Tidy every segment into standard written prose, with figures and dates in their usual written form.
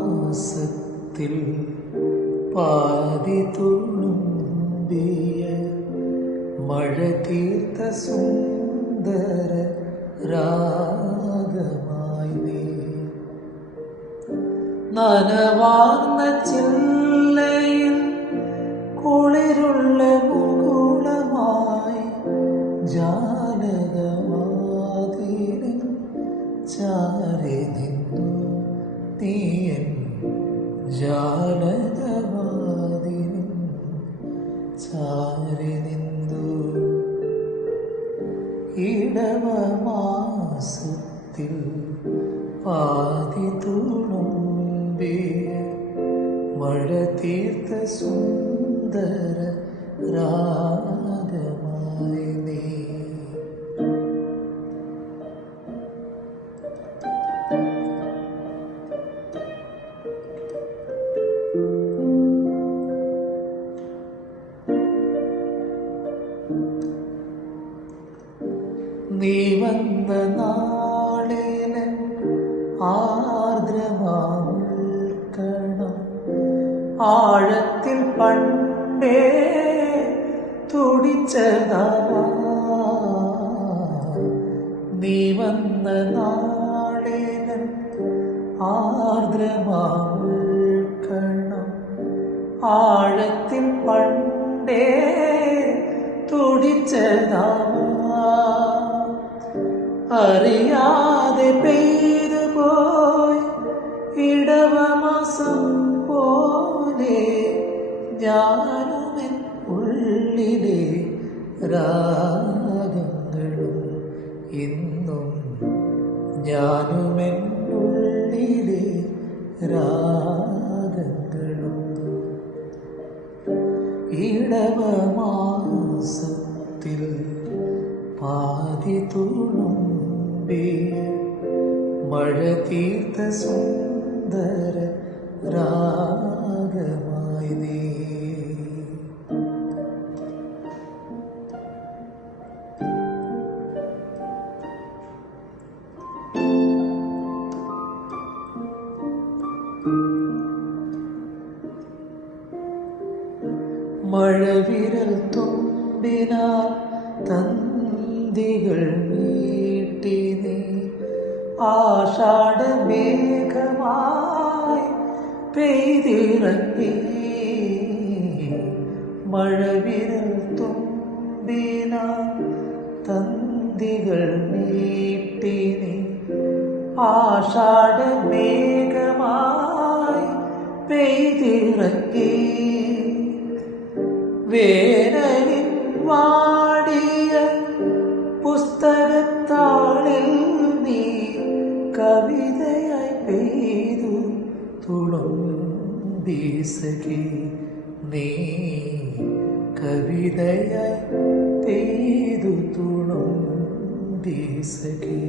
ഇടവമാസത്തിൽ പാതി തുളുമ്പിയ മഴ തീർത്ത സുന്ദര രാഗമായി നീ നനവാർന്ന ചില്ലയിൽ കുളിരുള്ള മുകുളമായി ജാലകവാതിലിൻ ചാരി നിന്നു നീയൻ ജാലകവാതിലിൻ ചാരി നിന്നു ഇടവമാസത്തിൽ പാതി തുളുമ്പിയ മഴ തീർത്ത സുന്ദര രാഗമായി നീ നീ വന്ന നാളിലെ ആർദ്രമാക്കണം ആഴത്തിൽ പണ്ടേ തുടിച്ചതാവാ നീ വന്ന നാളിലെ ആർദ്രമാക്കണം ആഴത്തിൽ പണ്ടേ തുടിച്ചതാവാ അറിയാതെ പെയ്തു പോയി ഇടവമാസം പോലെ ഞാനുമെൻ ഉള്ളിലെ രാഗങ്ങളും ഇന്നും ഞാനുമെൻ ഉള്ളിലെ രാഗങ്ങളും ഇടവമാസത്തിൽ പാതി തുളുമ്പിയ മഴ തീർത്ത സുന്ദര രാഗമായി നീ മഴവിരൽ തുമ്പിനാൽ തന്തികൾ നീട്ടി നീ ആഷാഢമേഘമായി പെയ്തിറങ്ങി മഴവിരൽ തുമ്പിനാൽ തന്തികൾ നീട്ടി നീ ആഷാഢമേഘമായി പെയ്തിറങ്ങി വേനലിൻ വാടിയ പുസ്തകത്താളിൽ നീ കവിതയായി പെയ്തു തുളുമ്പി സഖി നീ കവിതയായി പെയ്തു തുളുമ്പി സഖി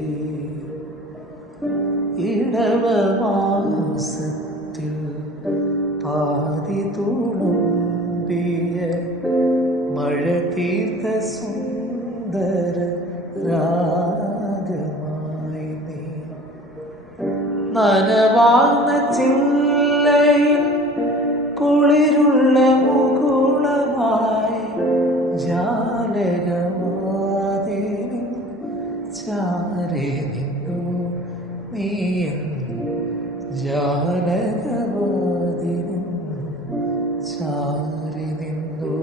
ഇടവമാസത്തിൽ പാതി തുളുമ്പിയ മഴ തീർത്ത സുന്ദര രാഗമായി നീ നനവാർന്ന ചില്ലയിൽ കുളിരുള്ള മുകുളമായി ജാലകവാതിലിൻ ചാരി നിന്നു നീയൻ ജാലകവാതിലിൻ ചാരി നിന്നു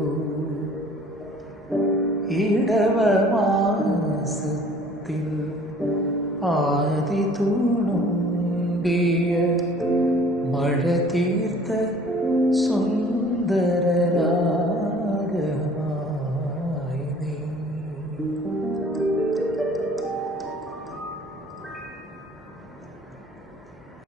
ഇടവമാസത്തിൽ ആദി തുളുമ്പിയ മഴ തീർത്ത